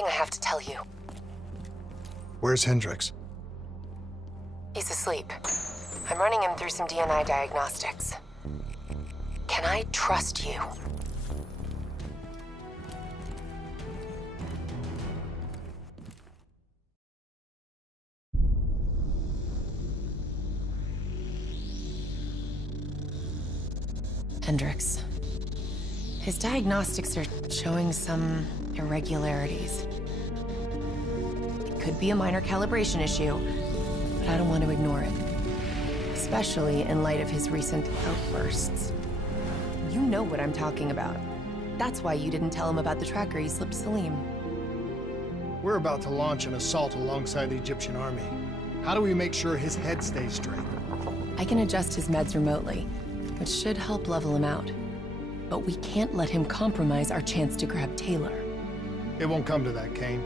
something I have to tell you. Where's Hendricks? He's asleep. I'm running him through some DNI diagnostics. Can I trust you? Hendricks. His diagnostics are showing some irregularities. It could be a minor calibration issue, but I don't want to ignore it. Especially in light of his recent outbursts. You know what I'm talking about. That's why you didn't tell him about the tracker he slipped Salim. We're about to launch an assault alongside the Egyptian army. How do we make sure his head stays straight? I can adjust his meds remotely, which should help level him out. But we can't let him compromise our chance to grab Taylor. It won't come to that, Kane.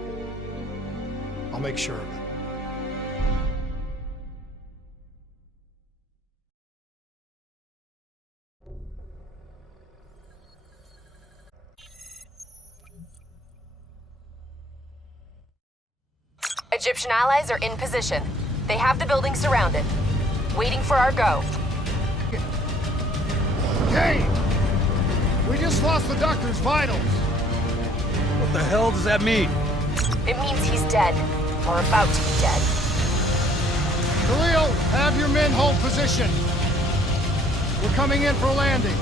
I'll make sure of it. Egyptian allies are in position. They have the building surrounded. Waiting for our go. Kane! We just lost the doctor's vitals. What the hell does that mean? It means he's dead. Or about to be dead. Khalil, have your men hold position. We're coming in for a landing.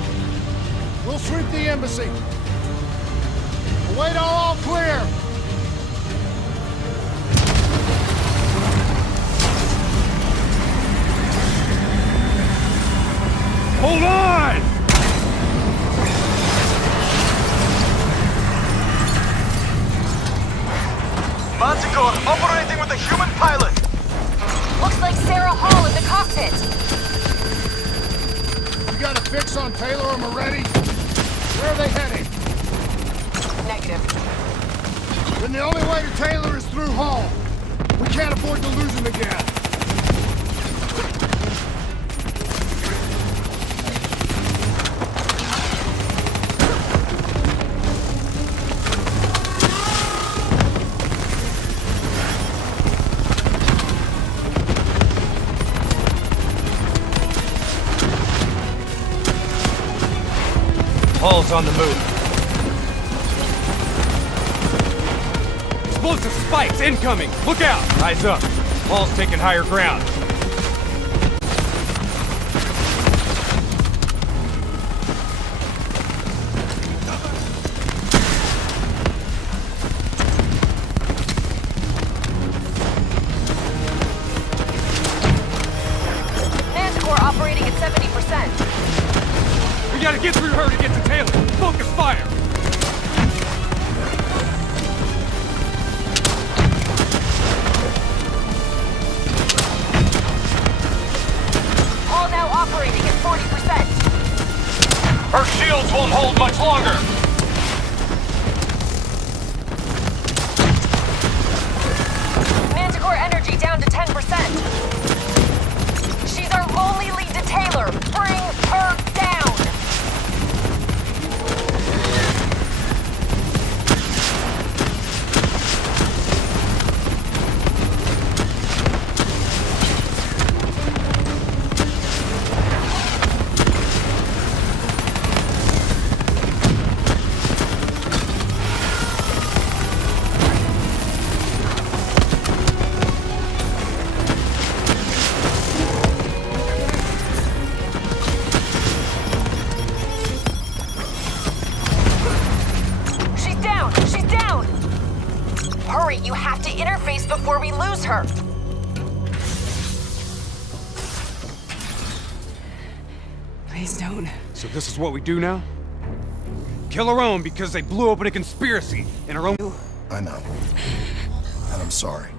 We'll sweep the embassy. Await all clear. Hold on! Manticore operating with a human pilot. Looks like Sarah Hall in the cockpit. You got a fix on Taylor or Moretti? Where are they heading? Negative. Then the only way to Taylor is through Hall. We can't afford to lose him again. Hall's on the move. Explosive spikes incoming! Look out! Eyes up. Hall's taking higher ground. Manticore operating at 70%. We gotta get through her to get to Taylor. Focus fire! All now operating at 40%. Her shields won't hold much longer! Manticore energy down to 10%. She's our only lead to Taylor. Bring her down. She's down. She's down. Hurry, you have to interface before we lose her. Please don't. So this is what we do now? Kill our own because they blew open a conspiracy in our own... I know. And I'm sorry.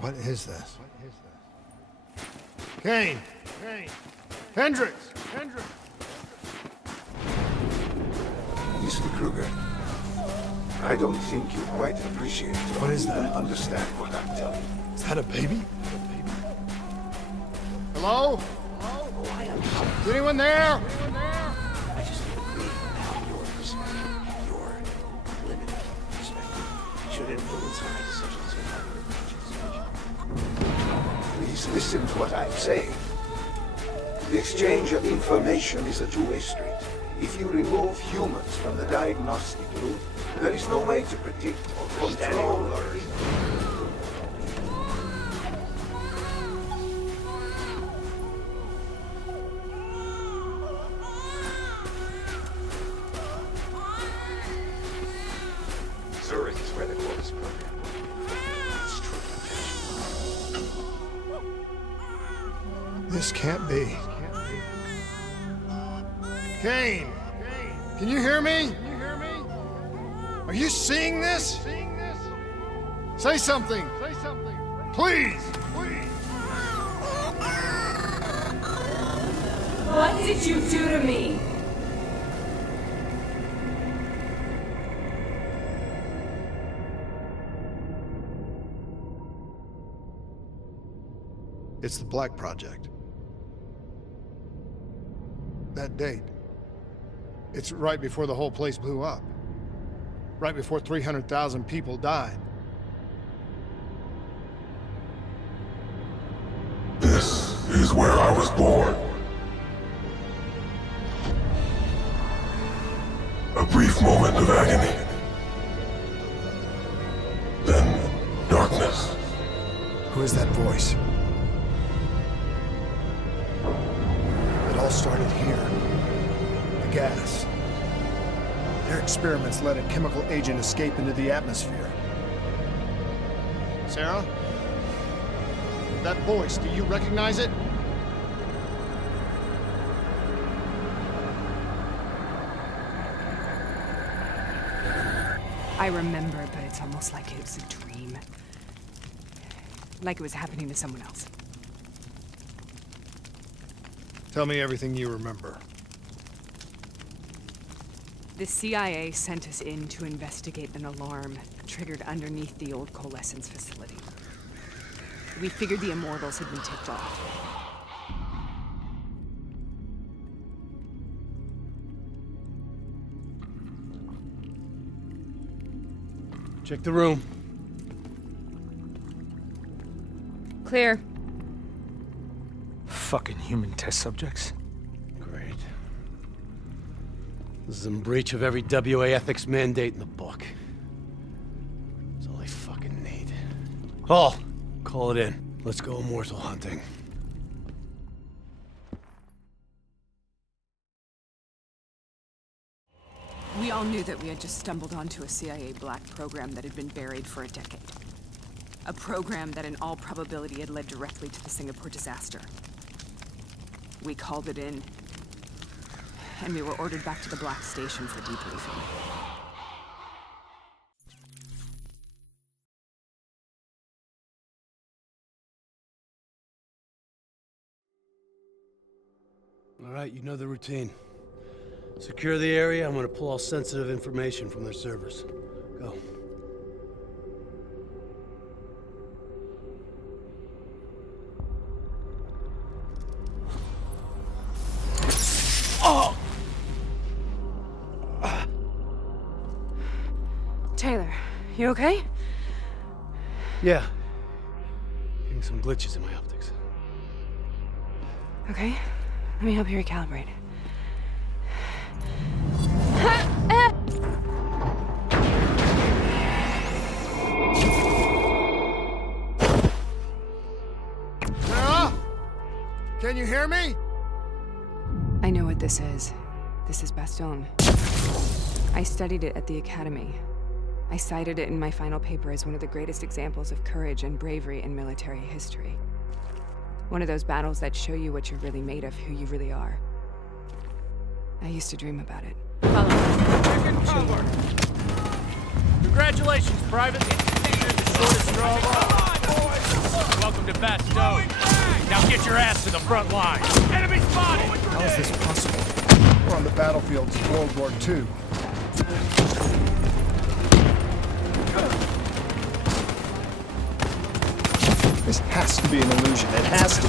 What is this? Kane! Kane! Hendricks! Hendricks! Mr. Kruger, I don't think you quite appreciate What is that? understand what I'm telling you. Is that a baby? Hello? Is anyone there? I just believe how yours, your limited perspective, should influence my decisions in my Please listen to what I'm saying. The exchange of information is a two-way street. If you remove humans from the diagnostic loop, there is no way to predict or control or... Zurich is where the Corvus program will be. It's true. This can't be. Kane! Can you hear me? Are you seeing this? Say something! Please! What did you do to me? It's the Black Project. That date. It's right before the whole place blew up. Right before 300,000 people died. This is where I was born. A brief moment of agony. Then, darkness. Who is that voice? It all started here. The gas. Their experiments let a chemical agent escape into the atmosphere. Sarah? That voice, do you recognize it? I remember, but it's almost like it was a dream. Like it was happening to someone else. Tell me everything you remember. The CIA sent us in to investigate an alarm triggered underneath the old coalescence facility. We figured the Immortals had been tipped off. Check the room. Clear. Fucking human test subjects. Great. This is in breach of every WA ethics mandate in the book. That's all I fucking need. Hall, call it in. Let's go immortal hunting. We all knew that we had just stumbled onto a CIA black program that had been buried for a decade. A program that in all probability had led directly to the Singapore disaster. We called it in, and we were ordered back to the Black Station for debriefing. All right, you know the routine. Secure the area. I'm gonna pull all sensitive information from their servers. Go. Taylor, you okay? Yeah. Getting some glitches in my optics. Okay, let me help you recalibrate. Sarah? Can you hear me? I know what this is. This is Bastion. I studied it at the Academy. I cited it in my final paper as one of the greatest examples of courage and bravery in military history. One of those battles that show you what you're really made of, who you really are. I used to dream about it. Follow me. Congratulations, Private. You're the shortest straw of all. Welcome to Bastion. Now get your ass to the front line. Enemy spotted! How is this possible? We're on the battlefields of World War II. This has to be an illusion. It has to be.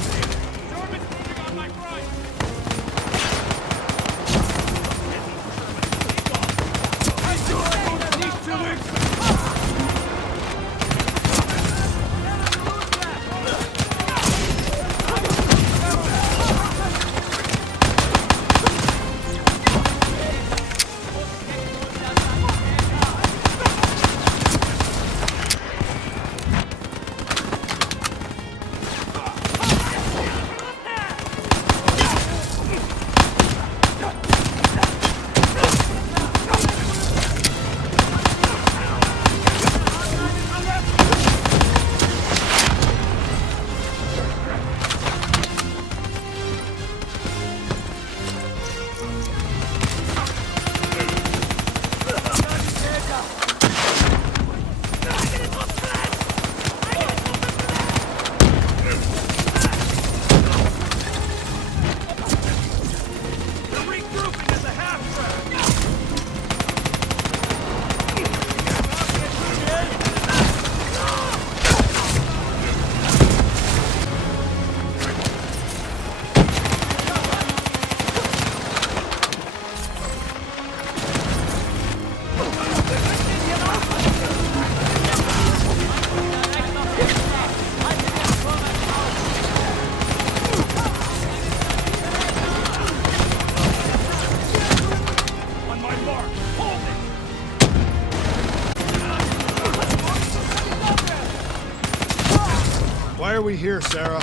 Why are we here, Sarah?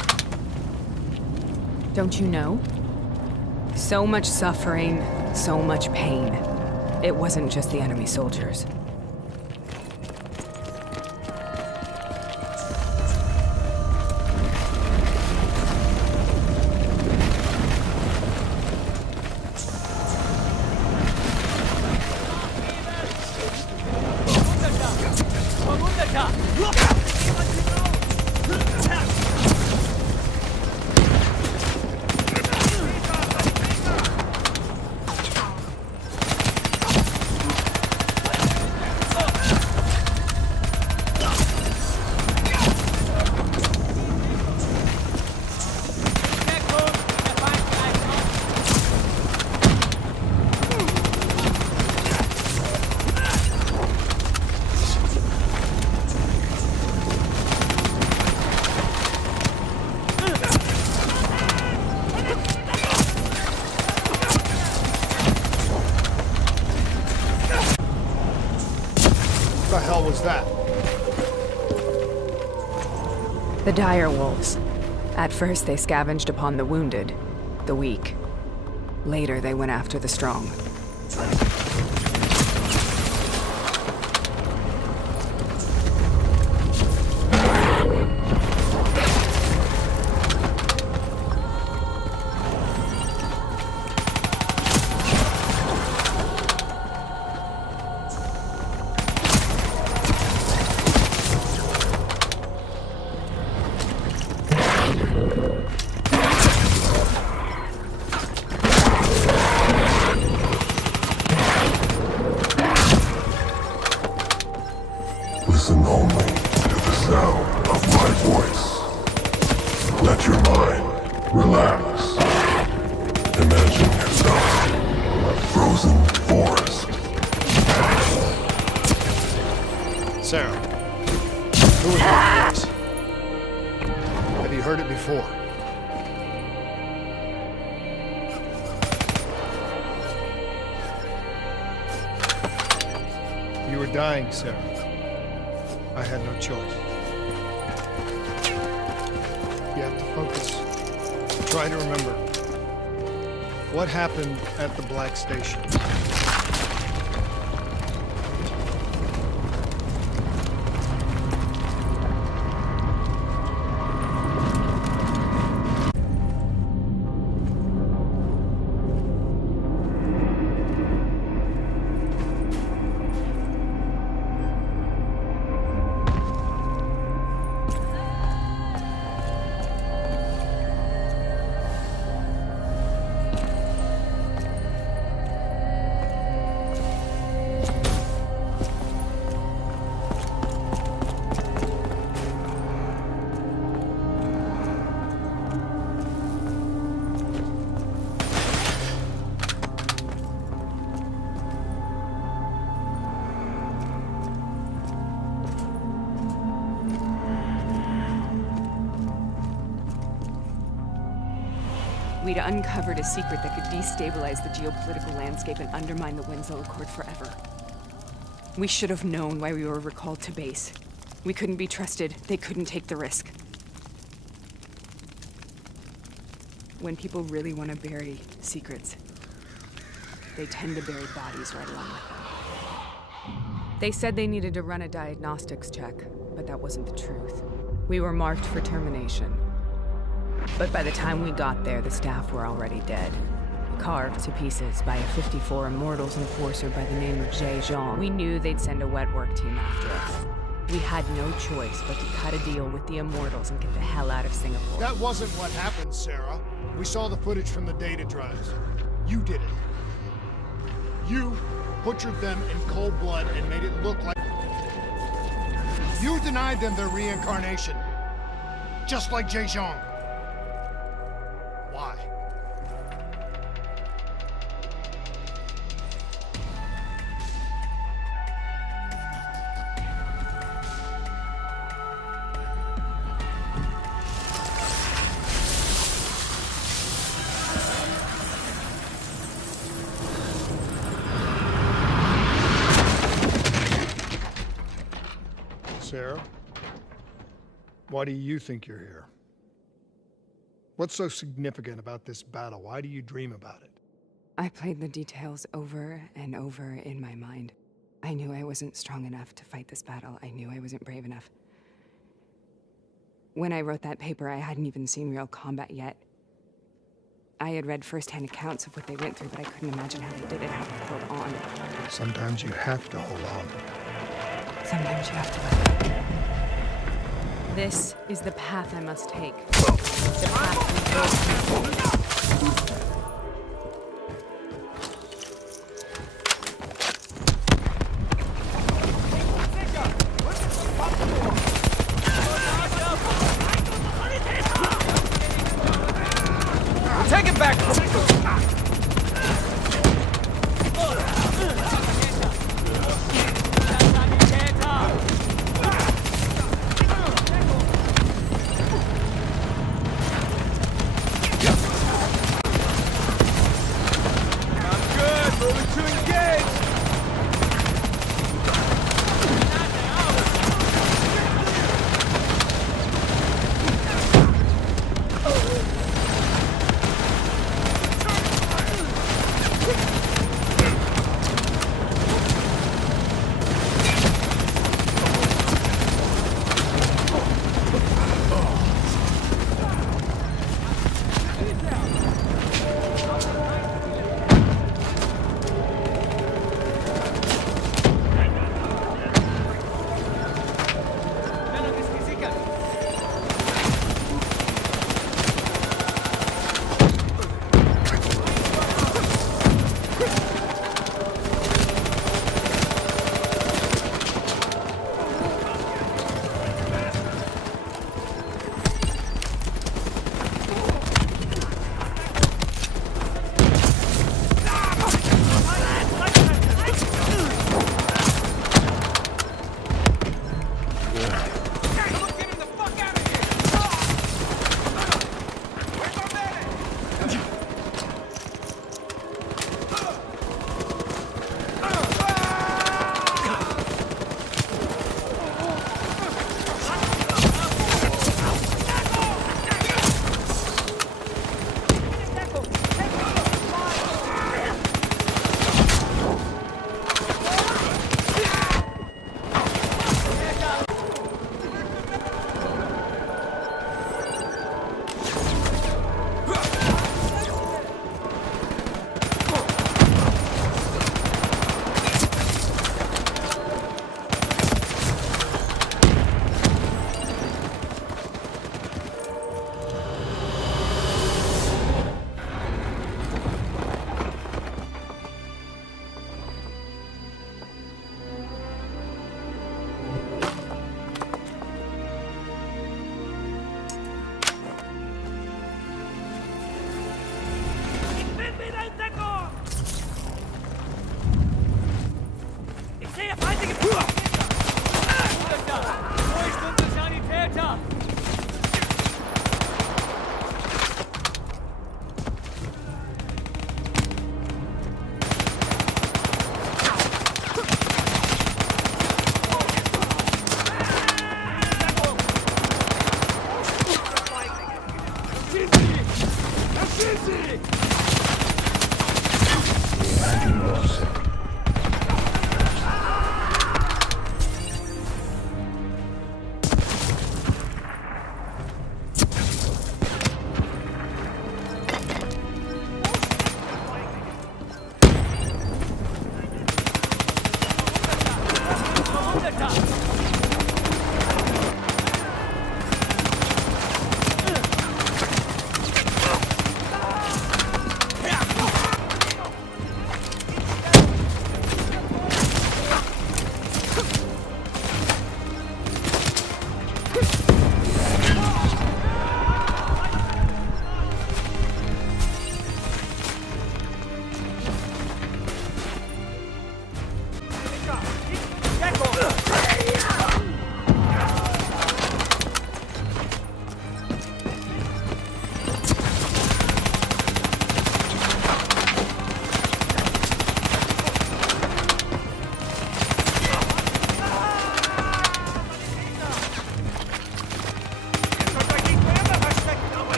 Don't you know? So much suffering, so much pain. It wasn't just the enemy soldiers. What the hell was that? The dire wolves. At first, they scavenged upon the wounded, the weak. Later, they went after the strong. Listen only to the sound of my voice. Let your mind relax. Imagine yourself in a frozen forest. Sarah, who is that voice? Have you heard it before? You were dying, Sarah. I had no choice. You have to focus. Try to remember. What happened at the Black Station? We'd uncovered a secret that could destabilize the geopolitical landscape and undermine the Winslow Accord forever. We should have known why we were recalled to base. We couldn't be trusted. They couldn't take the risk. When people really want to bury secrets, they tend to bury bodies right along with them. They said they needed to run a diagnostics check, but that wasn't the truth. We were marked for termination. But by the time we got there, the staff were already dead. Carved to pieces by a 54 Immortals enforcer by the name of Jay Zhang. We knew they'd send a wet work team after us. We had no choice but to cut a deal with the Immortals and get the hell out of Singapore. That wasn't what happened, Sarah. We saw the footage from the data drives. You did it. You butchered them in cold blood and made it look like... You denied them their reincarnation. Just like Jay Zhang. Why? Sarah? Why do you think you're here? What's so significant about this battle? Why do you dream about it? I played the details over and over in my mind. I knew I wasn't strong enough to fight this battle. I knew I wasn't brave enough. When I wrote that paper, I hadn't even seen real combat yet. I had read first-hand accounts of what they went through, but I couldn't imagine how they did it, how they held on. Sometimes you have to hold on. Sometimes you have to let go. This is the path I must take. The path we both take. Take it back!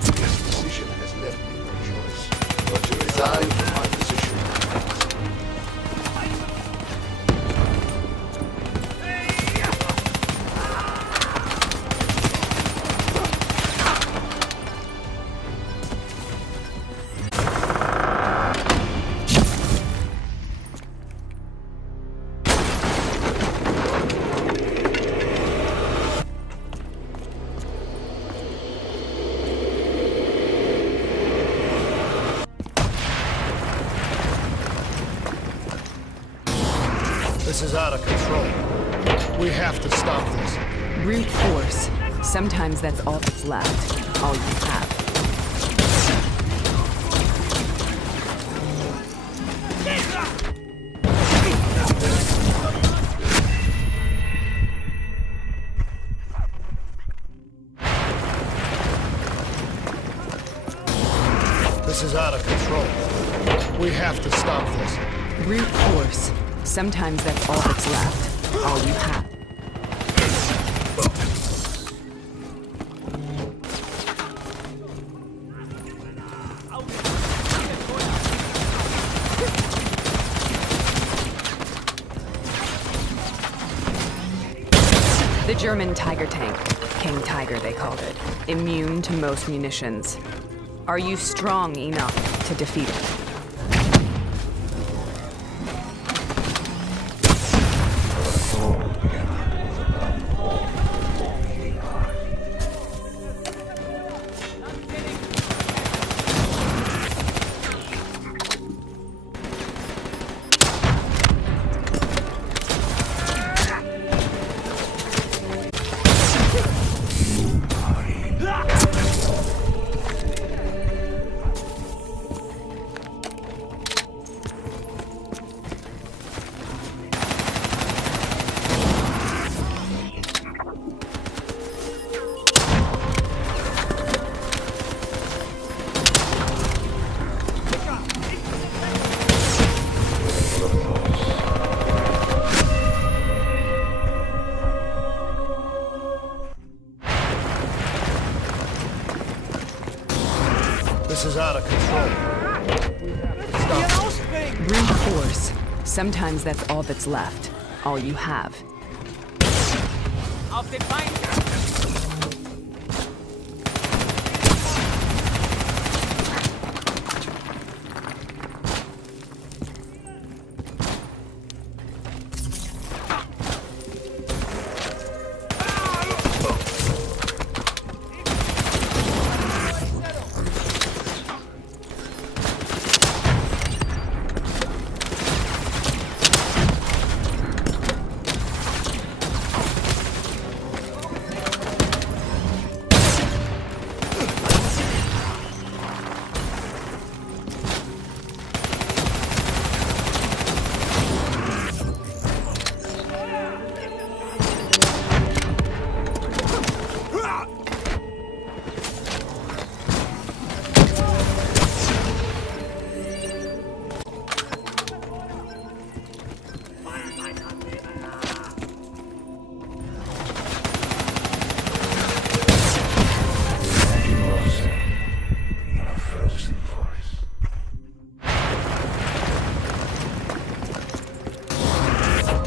Decision has left me no choice but to resign from my position. This is out of control. We have to stop this. Brute force. Sometimes that's all that's left. All you have. This is out of control. We have to stop this. Brute force. Sometimes that's all that's left. All you have. The German Tiger tank. King Tiger, they called it. Immune to most munitions. Are you strong enough to defeat it? This is out of control. Stop this. Brute force. Sometimes that's all that's left. All you have. Auf den Feind!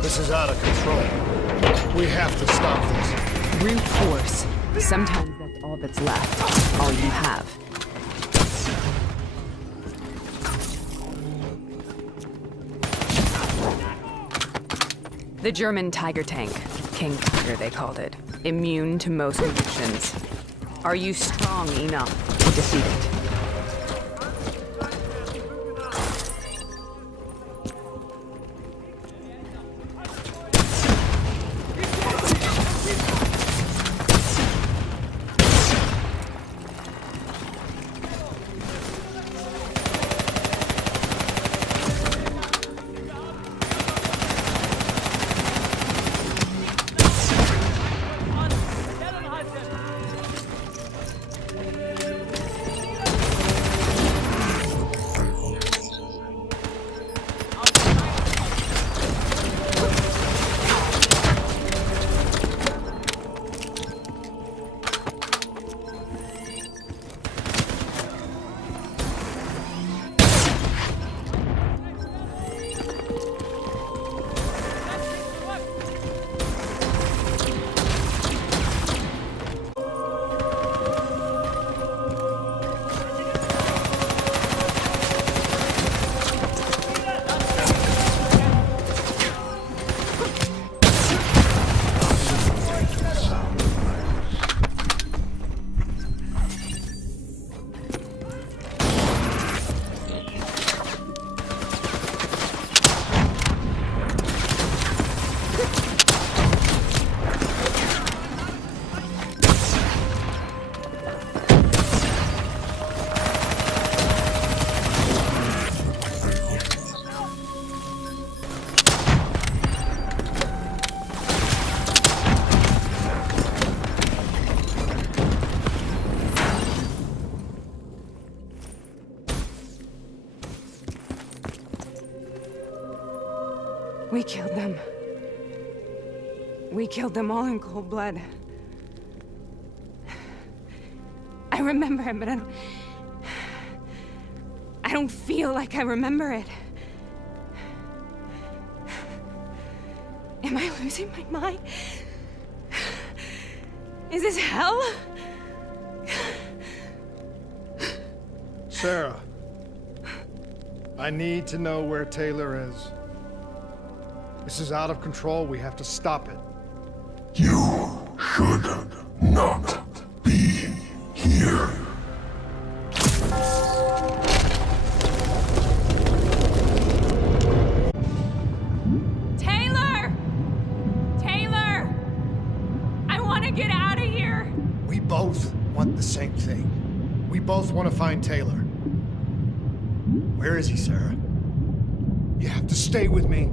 This is out of control. We have to stop this. Brute force. Sometimes that's all that's left. All you have. The German Tiger tank. King Tiger, they called it. Immune to most munitions. Are you strong enough to defeat it? We killed them. We killed them all in cold blood. I remember it, but I don't feel like I remember it. Am I losing my mind? Is this hell? Sarah, I need to know where Taylor is. This is out of control. We have to stop it. You should not be here. Taylor! Taylor! I want to get out of here! We both want the same thing. We both want to find Taylor. Where is he, Sarah? You have to stay with me.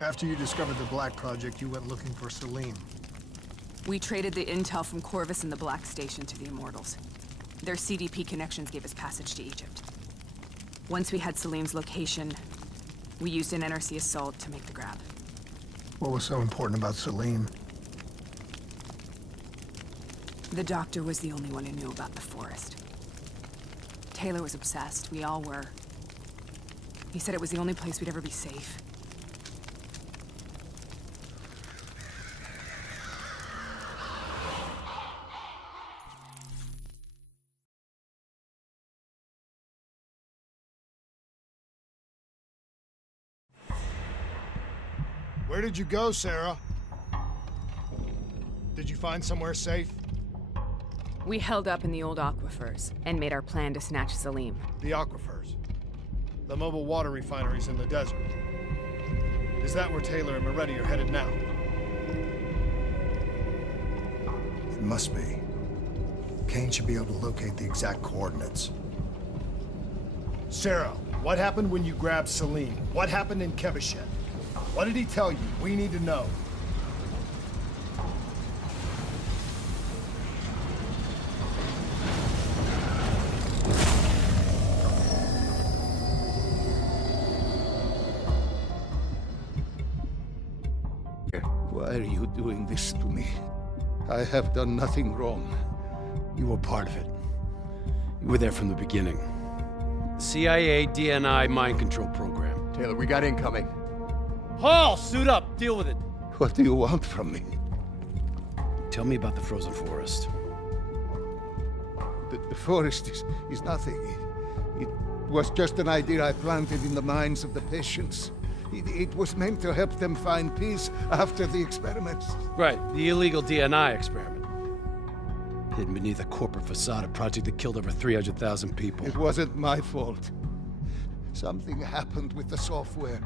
After you discovered the Black Project, you went looking for Salim. We traded the intel from Corvus and the Black Station to the Immortals. Their CDP connections gave us passage to Egypt. Once we had Salim's location, we used an NRC assault to make the grab. What was so important about Salim? The doctor was the only one who knew about the forest. Taylor was obsessed. We all were. He said it was the only place we'd ever be safe. Where did you go, Sarah? Did you find somewhere safe? We held up in the old aquifers and made our plan to snatch Salim. The aquifers. The mobile water refineries in the desert. Is that where Taylor and Moretti are headed now? It must be. Kane should be able to locate the exact coordinates. Sarah, what happened when you grabbed Salim? What happened in Kevashet? What did he tell you? We need to know. Why are you doing this to me? I have done nothing wrong. You were part of it. You were there from the beginning. CIA, DNI, mind control program. Taylor, we got incoming. Hall, suit up. Deal with it. What do you want from me? Tell me about the frozen forest. The forest is nothing. It was just an idea I planted in the minds of the patients. It was meant to help them find peace after the experiments. Right, the illegal DNI experiment. Hidden beneath a corporate facade, a project that killed over 300,000 people. It wasn't my fault. Something happened with the software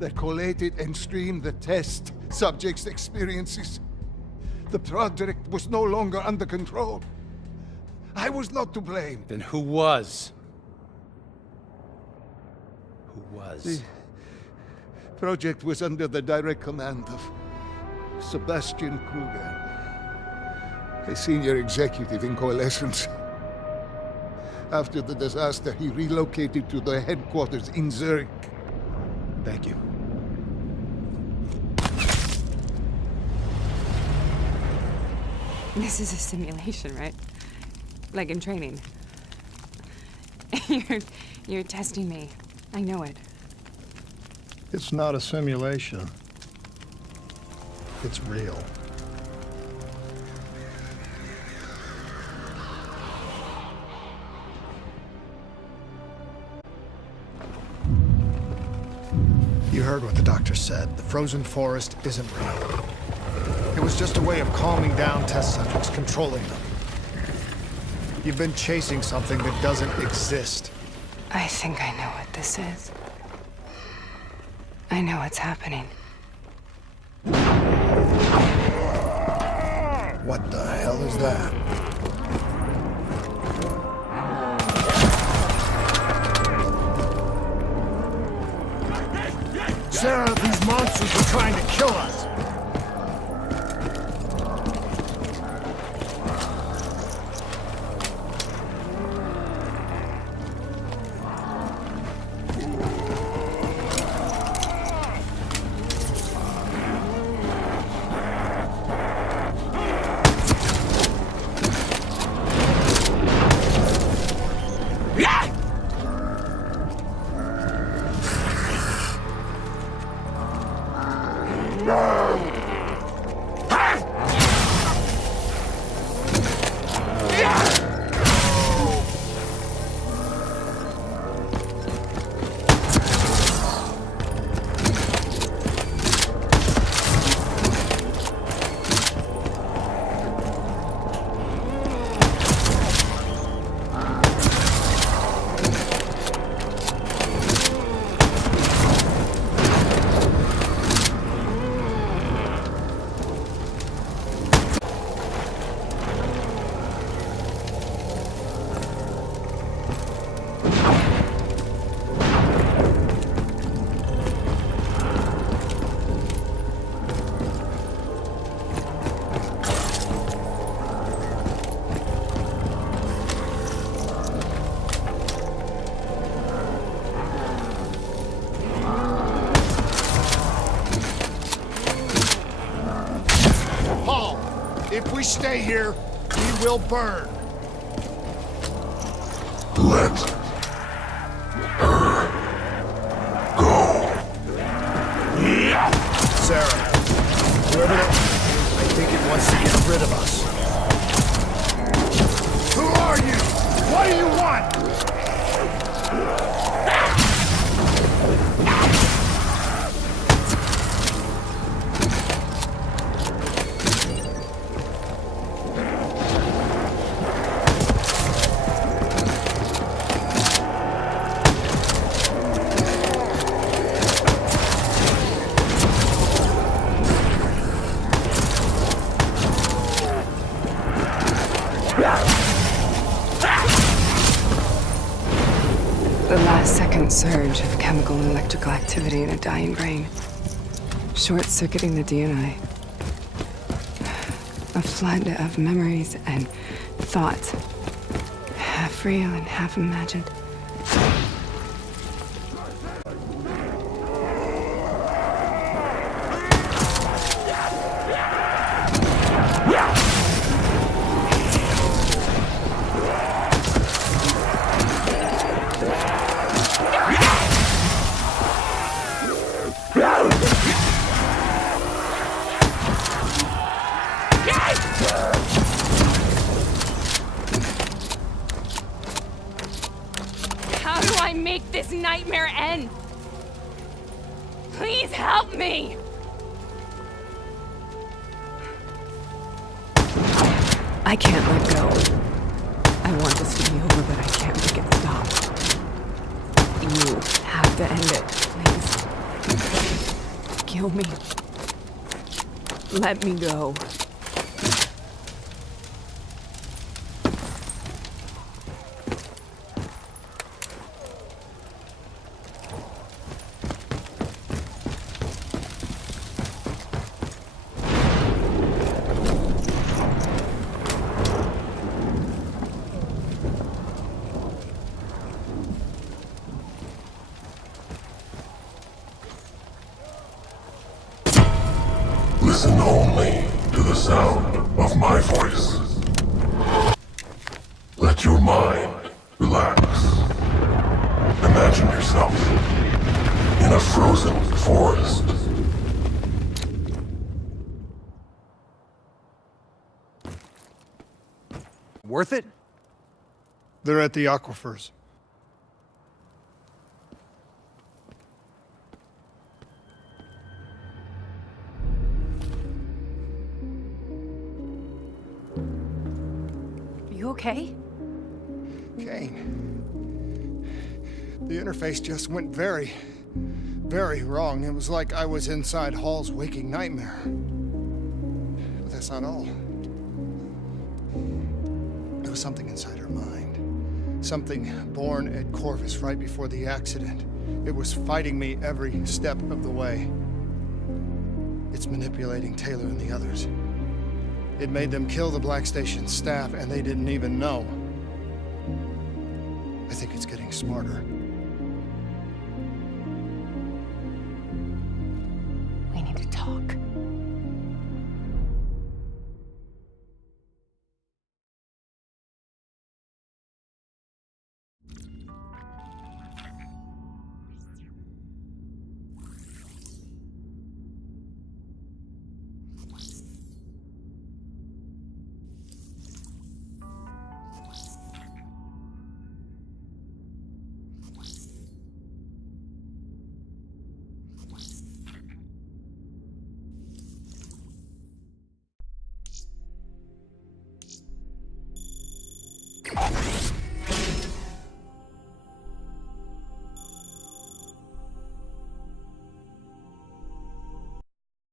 that collated and streamed the test subjects' experiences. The project was no longer under control. I was not to blame. Then who was? Who was? The project was under the direct command of Sebastian Kruger, a senior executive in Coalescence. After the disaster, he relocated to the headquarters in Zurich. Thank you. This is a simulation, right? Like in training. You're testing me. I know it. It's not a simulation. It's real. You heard what the doctor said. The frozen forest isn't real. It was just a way of calming down test subjects, controlling them. You've been chasing something that doesn't exist. I think I know what this is. I know what's happening. What the hell is that? Sarah, these monsters are trying to kill us! stay here, we will burn. Let her go. Sarah, whoever that is, I think it wants to get rid of us. Who are you? What do you want? The last-second surge of chemical and electrical activity in a dying brain. Short-circuiting the DNA. A flood of memories and thoughts. Half real and half imagined. How do I make this nightmare end? Please help me! I can't let go. I want this to be over, but I can't make it stop. You have to end it, please. Kill me. Let me go. Listen only to the sound of my voice. Let your mind relax. Imagine yourself in a frozen forest. Worth it? They're at the aquifers. You okay? Kane. The interface just went very, very wrong. It was like I was inside Hall's waking nightmare. But that's not all. There was something inside her mind. Something born at Corvus right before the accident. It was fighting me every step of the way. It's manipulating Taylor and the others. It made them kill the Black Station staff, and they didn't even know. I think it's getting smarter.